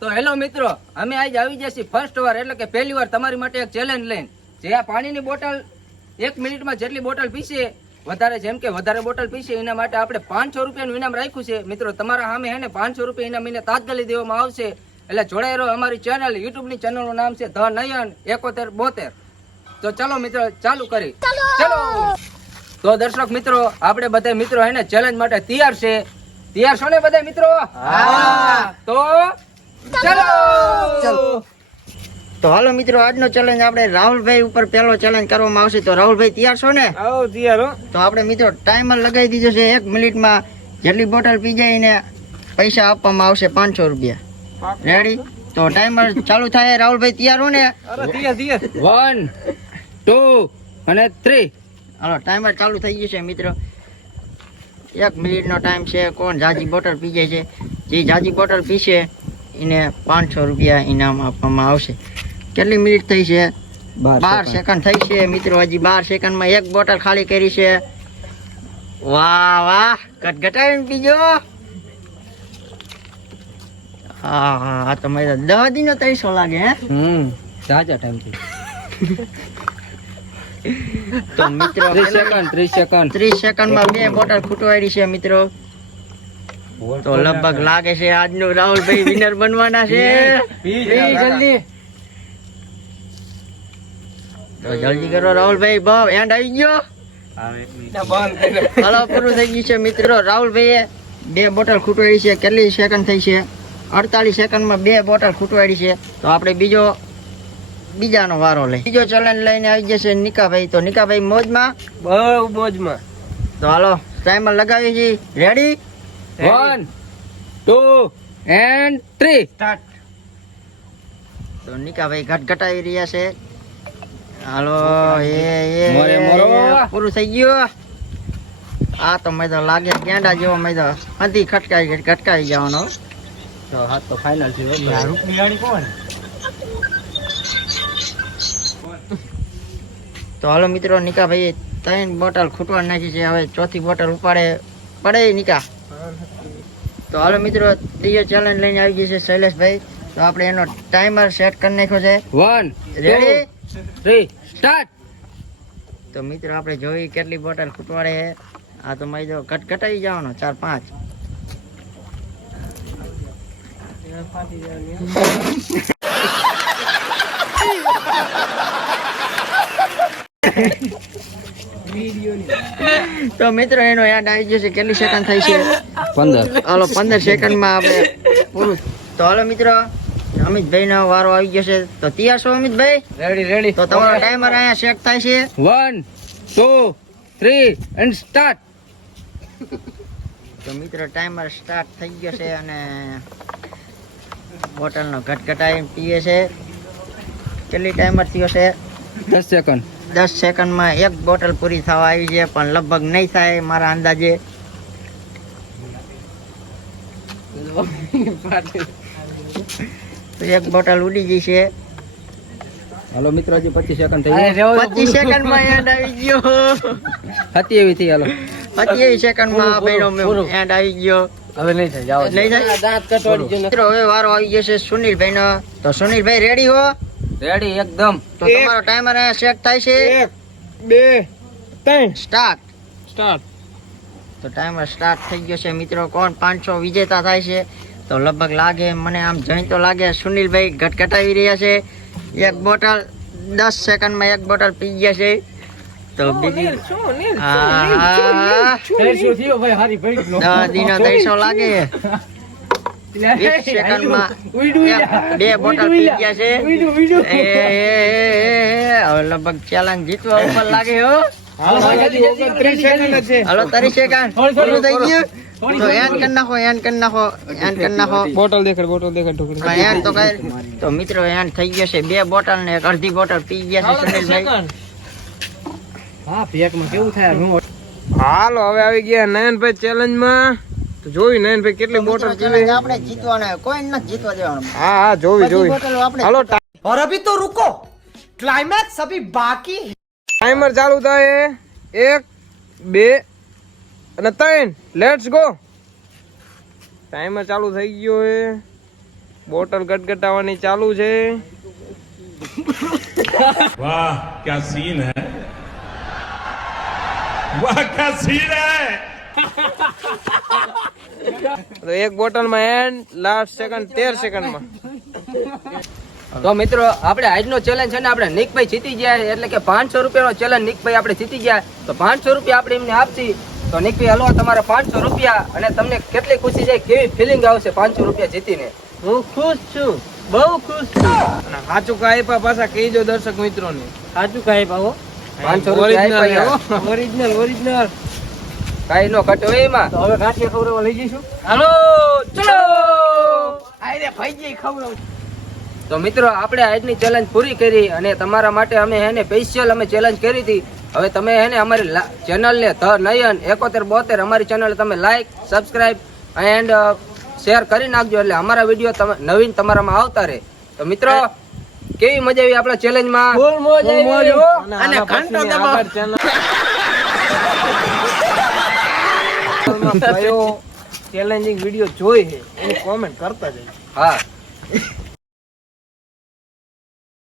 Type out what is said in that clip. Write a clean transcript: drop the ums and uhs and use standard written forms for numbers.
તો હેલો મિત્રો, અમે આજ આવી જશે ફર્સ્ટ વાર એટલે કે પહેલી વાર તમારી માટે એક ચેલેન્જ લઈને, જે આ પાણીની બોટલ 1 મિનિટમાં જેટલી બોટલ પીશે વધારે, જેમ કે વધારે બોટલ પીશે એના માટે આપણે 500 રૂપિયાનું ઇનામ રાખ્યું છે. મિત્રો તમારા સામે હે ને 500 રૂપિયા ઇનામ એને તાત્કાલિક દેવામાં આવશે. એટલે જોડાઈ રહો. અમારી ચેનલ, યુટ્યુબની ચેનલનું નામ છે ધ નયન 7172. તો ચાલો મિત્રો ચાલુ કરી. ચલો તો દર્શક મિત્રો, આપણે બધા મિત્રો હે ને ચેલેન્જ માટે તૈયાર છે. તૈયાર છો ને બધા મિત્રો? હા. તો ચલો. તો હાલો મિત્રો, આજનો ચેલેન્જ આપણે રાહુલભાઈ ઉપર પહેલો ચેલેન્જ કરવામાં આવશે. તો રાહુલભાઈ તૈયાર છો ને? આવો તૈયાર હો. તો આપણે મિત્રો ટાઈમર લગાવી દીધો છે. 1 મિનિટમાં જેટલી બોટલ પી જાય એને પૈસા આપવામાં આવશે 500 રૂપિયા. રેડી? તો ટાઈમર ચાલુ થાય. રાહુલભાઈ તૈયાર હો ને? અરે તૈયાર 1 2 અને 3. હાલો ટાઈમર ચાલુ થઈ ગયું છે મિત્રો. 1 મિનિટનો ટાઈમ છે. કોણ જાજી બોટલ પી જાય છે, જે જાજી બોટલ પીશે એને 500 રૂપિયા ઇનામ આપવામાં આવશે. કેટલી મિનિટ થઈ છે? 12 સેકન્ડ થઈ છે મિત્રો. હજી 12 સેકન્ડમાં એક બોટલ ખાલી કરી છે. વાહ વાહ, ઘટઘટાવીને પીજો. હા હા, આ તો મારે 10 દિનો 300 લાગે હે. જાજા ટાઈમ થી. તો મિત્રો 30 સેકન્ડ 30 સેકન્ડમાં 2 બોટલ ખૂટવાડી છે મિત્રો. તો લગભગ લાગે છે આજનો રાહુલભાઈ વિનર બનવાના છે. જલ્દી. તો જલ્દી કરો રાહુલભાઈ, બહુ એન્ડ આવી ગયો. હાલો પૂરું થઈ ગયું છે મિત્રો. રાહુલભાઈએ 2 બોટલ ખૂટવાડી છે. કેટલી સેકન્ડ થઈ છે? 48 સેકન્ડમાં 2 બોટલ ખૂટવાડી છે. તો આપણે બીજાનો વારો લઈ. બીજો ચેલેન્જ લઈને આવી જશે નિકાભાઈ. તો નિકાભાઈ મોજમાં? બહુ મોજમાં. તો હાલો ટાઈમર લગાવી છે. રેડી? 1 2 and 3 start. તો નિકાભાઈ ઘટઘટાવી રહ્યા છે. હાલો મોરે મોરો. પૂરું થઈ ગયું. આ તો મેં તો લાગે ગેંડા જેવો, મેં તો હંધી ખટકાઈ જવાનો. તો હાથ તો ફાઇનલ છે. કોણ? તો હાલો મિત્રો, નિકાભાઈ 3 બોટલ ખૂટવા નાખી છે. હવે ચોથી બોટલ પડે નિકા. તો હાલો મિત્રો, ત્રીજો ચેલેન્જ લઈને આવી ગઈ છે શૈલેષભાઈ. તો આપણે એનો ટાઈમર સેટ કરી નાખ્યો છે. 1 રેડી? 2 3 સ્ટાર્ટ. તો મિત્રો આપણે જોઈ કેટલી બોટલ ખૂટવાડે છે. આ તો મારી તો ઘટાઈ જવાનો 4 5. તો મિત્રો એનો યાદ આવી જશે. કેટલી સેકન્ડ થઈ છે? 15. હાલો 15 સેકન્ડમાં આપણે પૂરું. તો હાલો મિત્રો, અમિતભાઈ નો વારો આવી જશે. તો તૈયાર છો અમિતભાઈ? રેડી. તો તમારો ટાઈમર અહીંયા સેટ થાય છે. 1 2 3 and start. તો મિત્રો ટાઈમર સ્ટાર્ટ થઈ ગયો છે અને બોટલનો ઘટઘટાઈ પીએ છે. કેટલી ટાઈમર થયો છે? 10 સેકન્ડ. 10 સેકન્ડમાં 1 બોટલ પૂરી થવા આવી છે, પણ લગભગ નહીં થાય મારા અંદાજે. તો 1 બોટલ ઉડી ગઈ છે. હાલો મિત્રો, હજી 25 સેકન્ડ થઈ ગયા. 25 સેકન્ડમાં એન્ડ આવી ગયો. હતી એવી થઈ. હાલો 25 સેકન્ડમાં આ ભાઈનો એન્ડ આવી ગયો. હવે નહીં થાય. જાઓ. નહીં થાય મિત્રો. હવે વારો આવી જશે સુનિલભાઈ નો. તો સુનિલભાઈ રેડી હો? રેડી એકદમ. તો તમારો ટાઈમર અહીંયા સેટ થાય છે. 1 2 3 સ્ટાર્ટ. સ્ટાર્ટ. તો ટાઈમર સ્ટાર્ટ થઈ ગયો છે મિત્રો. કોણ 500 વિજેતા થાય છે? તો લગભગ લાગે, મને આમ જોઈ તો લાગે સુનિલભાઈ ઘટઘટાવી રહ્યા છે. 1 બોટલ 10 સેકન્ડમાં 1 બોટલ પી ગયા છે. તો બીજી દીનો 300 લાગે. 20 સેકન્ડમાં 2 બોટલ પી ગયા છે. હવે લગભગ ચેલેન્જ જીતવા ઉપર લાગે હો. હાલો 30 સેકન્ડ પૂરું થઈ ગયું. તો એન્ડ કરી નાખો. બોટલ દેખાડ ઢોકળી. એન્ડ તો કઈ. તો મિત્રો એન્ડ થઈ ગયો છે. 2 બોટલ ને 1/2 બોટલ પી ગયા છે સુનિલભાઈ. હા, પેકમાં કેવું થાય? હાલો હવે આવી ગયા નયનભાઈ ચેલેન્જ માં. તો જોઈ નયનભાઈ કેટલી બોટલ પીવે. આપણે જીતવાના, કોઈ નથી જીતવા દેવાનું. હા જોવી. બોટલો આપણે હાલો और अभी तो रुको, क्लाइमैक्स अभी बाकी। ટાઈમર ચાલુ થાય. 1 2 અને 3 લેટ્સ ગો. ટાઈમર ચાલુ થઈ ગયો છે. બોટલ ગટગટાવાની ચાલુ છે. वाह क्या सीन है वाह क्या सीन है તો એક બોટલમાં એન્ડ લાસ્ટ સેકન્ડ 13 સેકન્ડમાં. તો મિત્રો આપણે આજનો ચેલેન્જ છે ને આપણે નિકભાઈ જીતી ગયા છે. એટલે કે 500 રૂપિયાનો ચેલેન્જ નિકભાઈ આપણે જીતી ગયા. તો 500 રૂપિયા આપણે એમને આપશી. તો નિકભાઈ હલો તમારા 500 રૂપિયા. અને તમને કેટલી ખુશી છે, કેવી ફિલિંગ આવશે 500 રૂપિયા જીતીને? હું ખુશ છું, બહુ ખુશ છું. અને સાચું કાંઈ પાછા કહીજો દર્શક મિત્રોને. સાચું કહે ભાવો. 500 રૂપિયા આપ્યા. ઓરિજિનલ કાંઈ નો ઘટે હોય એમાં. તો હવે ગાંઠિયા ખવડાવવા લઈ જઈશું. હાલો ચલો. આયરે ભાઈજી ખવડાવ. તો મિત્રો આપણે આજની ચેલેન્જ પૂરી કરી અને તમારા માટે અમે એને સ્પેશિયલ અમે ચેલેન્જ કરી હતી. હવે તમે એને અમારી ચેનલને ધ નયન 7172 અમારી ચેનલ તમે લાઈક, સબસ્ક્રાઇબ એન્ડ શેર કરી નાખજો. એટલે અમારા વિડીયો નવીન તમારામાં આવતા રહે. તો મિત્રો કેવી મજા આવી આપણા ચેલેન્જમાં? ફૂલ મોજ આવી. અને ઘંટો દબાવો. ચેલેન્જિંગ વિડીયો જોઈ છે એની કોમેન્ટ કરતા જજો. હા